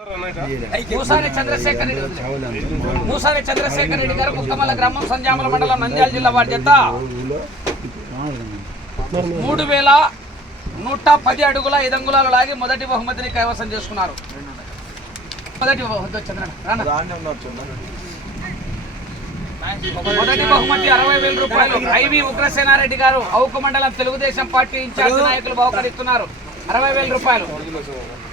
మూసారి చంద్రశేఖర్ రెడ్డి మూసారి చంద్రశేఖర్ రెడ్డి గారు కుక్కమల్ల గ్రామం సంజామల మండలం నంద్యాల జిల్లా వారి చేత మూడు వేల నూట పది అడుగుల ఐదు అంగుళాలు లాగి మొదటి బహుమతిని కైవసం చేసుకున్నారు. మొదటి మొదటి బహుమతి అరవై వేల రూపాయలు. ఐవి ఉగ్రసేనారెడ్డి గారు అవుకు మండలం తెలుగుదేశం పార్టీ ఇన్ఛార్జ్ నాయకులు బహుకరిస్తున్నారు. అరవై వేల రూపాయలు.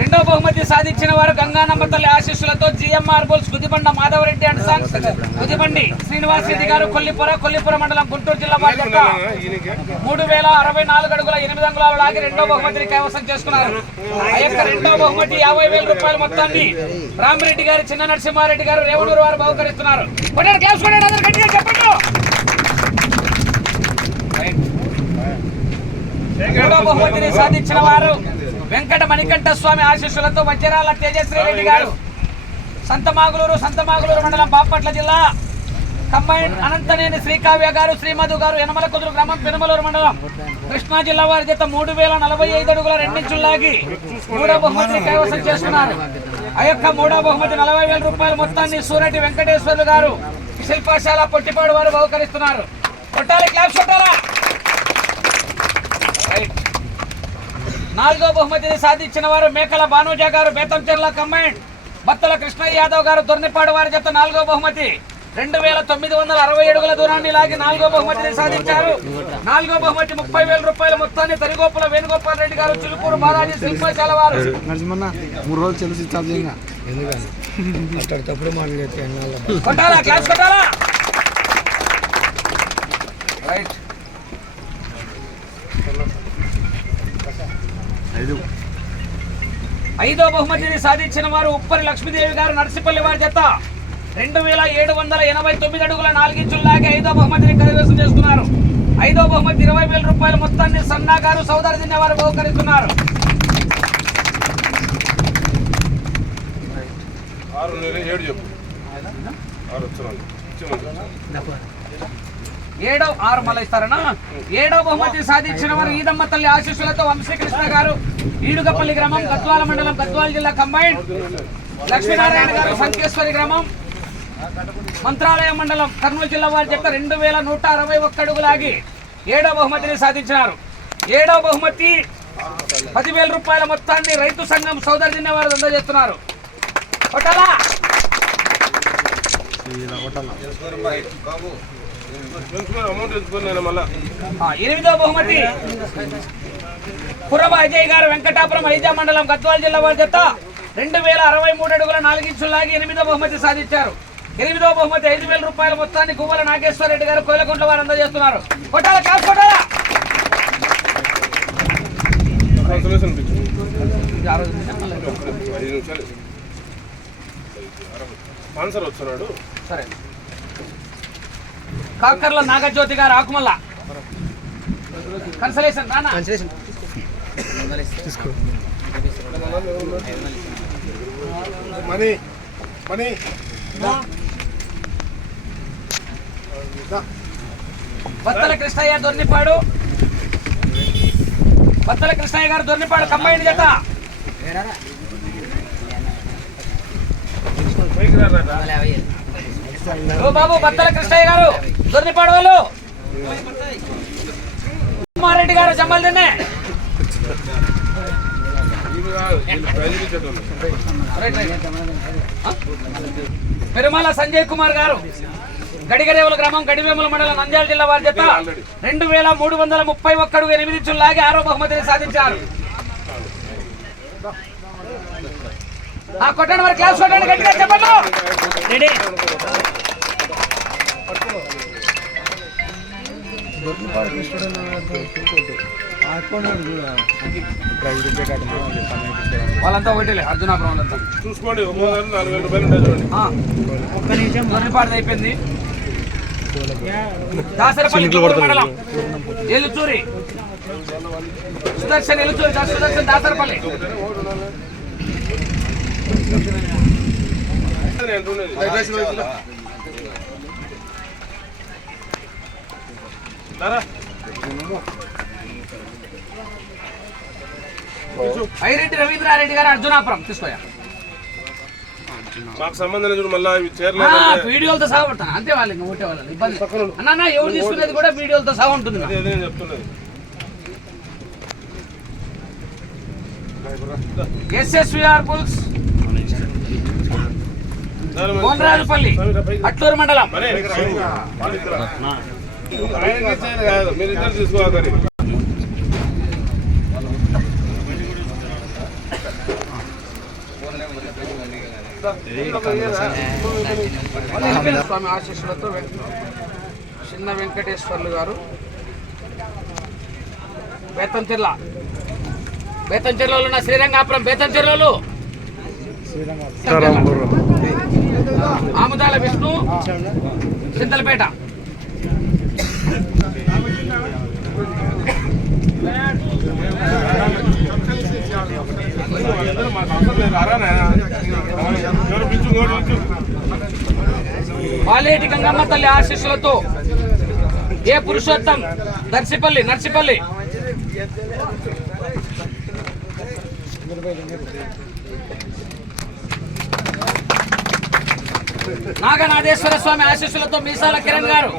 రెండో బహుమతి సాధించిన వారు గంగానమ్మ తల్లి ఆశీస్సులతో GMR bulls Gudibanda Madhava Reddy and sons Gudibandi Srinivas Reddy గారు కొల్లిపుర కొల్లిపుర మండలం గుంటూరు జిల్లా వారి మూడు వేల అరవై నాలుగు అడుగుల ఎనిమిది అంగుళాలు లాగి రెండో బహుమతిని కైవసం చేసుకున్నారు. ఆ యొక్క రెండో బహుమతి యాభై వేల రూపాయల మొత్తాన్ని రామిరెడ్డి గారు చిన్న నరసింహారెడ్డి గారు రేవణూరు వారు బహుకరిస్తున్నారు. మూడో బహుమతిని సాధించిన వారు వెంకట మణికంఠ స్వామి ఆశీస్సులతో వజ్రాల తేజశ్రీ రెడ్డి గారు. సంతమాగులూరు సంతమాగులూరు మండలం బాపట్ల జిల్లా. కంబైన్ అనంతనేని శ్రీకావ్య గారు శ్రీమధు గారు యనమల కుదురు గ్రామం పెనుమలూరు మండలం. కృష్ణా జిల్లా వారి చేత మూడు వేల నలభై ఐదు అడుగుల రెండించుల్లాగి మూడో బహుమతిని కైవసం చేస్తున్నారు. ఆ యొక్క మూడో బహుమతి నలభై వేల రూపాయల మొత్తాన్ని సూరటి వెంకటేశ్వర్లు గారు శిల్పాశాల పొట్టిపాడు వారు బహుకరిస్తున్నారు. కొట్టాలి క్లాప్స్ కొట్టాలా రైట్. నాలుగో బహుమతిని సాధించిన వారు మేకల భానుజ గారు బేతంచెర్ల కమాండ్ బత్తల కృష్ణ యాదవ్ గారు దొర్నిపాడు వారి చేత నాలుగో బహుమతి. రెండు వేల తొమ్మిది వందల అరవై అడుగుల దూరాన్ని లాగి నాలుగో బహుమతిని సాధించారు. నాలుగో బహుమతి ముప్పై వేల రూపాయల మొత్తాన్ని తరిగోపుల వేణుగోపాల్ రెడ్డి గారు చిలుకూరు బాలాజీ శిల్పాశాల వారు. నరసింహన్న మూడు రోజులు తెలిసి కొట్టాలా? క్లాస్ కొట్టాలా? రైట్. ఐదు. బహుమతిని సాధించిన వారు ఉప్పరి లక్ష్మీదేవి గారు నర్సిపల్లి వారి చేత రెండు వేల ఏడు వందల ఎనభై తొమ్మిది అడుగుల నాలుగించులు లాగి ఐదో బహుమతిని కైవసం చేసుకున్నారు ఐదో బహుమతి ఇరవై వేల రూపాయల మొత్తాన్ని సన్నా గారు సోదరు దిన్న వారు బహుకరిస్తున్నారు. ఆరు నెలలు ఏడు చెప్పు. ఏడవ ఏడో ఆరు మళ్ళీ ఇస్తారనా ఏడో బహుమతి సాధించిన వారు ఈదమ్మ తల్లి ఆశీస్సులతో వంశీకృష్ణ గారు ఈడుగపల్లి గ్రామం గద్వాల మండలం గద్వాల జిల్లా కంబైన్ లక్ష్మీనారాయణ గారు సంకేశ్వరి గ్రామం మంత్రాలయం మండలం కర్నూలు జిల్లా వారి చెత్త రెండు వేల నూట అరవై ఒక్క అడుగులాగి ఏడో బహుమతిని సాధించినారు. ఏడో బహుమతి పదివేల రూపాయల మొత్తాన్ని రైతు సంఘం సోదరు దిన్న వారు అందజేస్తున్నారు. ఒకటలా ఎనిమిదో బహుమతి. కుర్రబ అజయ్ గారు వెంకటాపురం ఐజా మండలం గద్వాల జిల్లా వారి చేత రెండు వేల అరవై మూడు అడుగుల నాలుగించులు లాగి ఎనిమిదో బహుమతి సాధించారు. ఎనిమిదో బహుమతి ఐదు వేల రూపాయల మొత్తాన్ని గువ్వల నాగేశ్వర రెడ్డి గారు కోయలకుంట్ల వారు అందజేస్తున్నారు. కొట్టాల కాసు స్పాన్సర్ సరే. కాకర్ల నాగజ్యోతి గారు ఆకుమల్ల. కన్సలేషన్ రానా? తీసుకో. Money money. బత్తల కృష్ణయ్య దొర్నిపాడు. బత్తల కృష్ణయ్య గారు దొర్నిపాడు కంబైన్ జత. ఓ బాబు బత్తల కృష్ణయ్య గారు దొర్నిపాడు వాళ్ళు కుమారెడ్డి గారు జమ్మల్ తిన్నే పెరుమాల సంజయ్ కుమార్ గారు గడిగరేవుల గ్రామం గడివేముల మండలం నంద్యాల జిల్లా వారి చేత రెండు వేల మూడు వందల ముప్పై ఒక్కడు ఎనిమిది చుల్లాగి ఆరో బహుమతిని సాధించారు. ఆ కొట్టండి మరి క్లాస్ కొట్టండి గట్టిగా చెప్పండి. రెడీ. వాళ్ళంతా ఒకటి అర్జునాపురం వాళ్ళంతా. చూసుకోండి ఒక్క నిమిషం అయిపోయింది. దాసరపల్లి మండలం ఏలుచూరి. సుదర్శన్ ఎలుచూరు సుదర్శన్ దాసరపల్లి ఐరెడ్డి రవీంద్రారెడ్డి గారు అర్జునాపురం తీసుకోయా? మాకు సంబంధం లేదు చూడు మళ్ళా వీడియోలతో సహా ఉంటాను. అంతే వాళ్ళు ఇంకా ఒకటే వాళ్ళు ఇబ్బంది అన్న ఎవరు తీసుకునేది కూడా వీడియోలతో సహా ఉంటుంది చెప్తున్నది. SSVR bulls. ఇద్దరు తీసుకోవాలి. మల్లికార్జున స్వామి ఆశీస్సులతో చిన్న వెంకటేశ్వర్లు గారు. బేతంచెర్ల బేతంచెర్లలో ఉన్న శ్రీరంగాపురం. బేతంచెర్లలో ఆముదాల విష్ణు చింతలపేట. పాలేటి గంగమ్మ తల్లి ఆశీస్సులతో ఏ పురుషోత్తం? నర్సిపల్లి నర్సిపల్లి. నాగనాథేశ్వర స్వామి ఆశీస్సులతో మీసాల కిరణ్ గారు.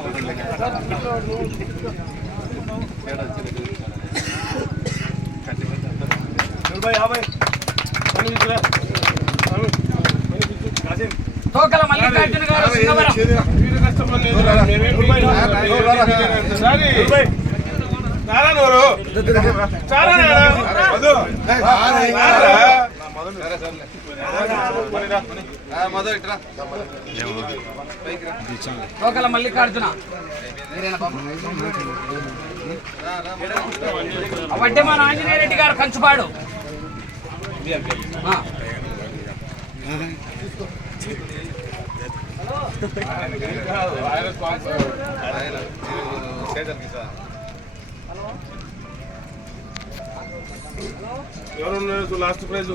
తోకల మల్లికార్జున గారు చాలా చాలా లోకల మల్లికార్జున. మీరేనా మన ఆంజనేయ రెడ్డి గారు కంచుపాడు ఆ. ఆయన ఎవరు లాస్ట్ ప్రైజ్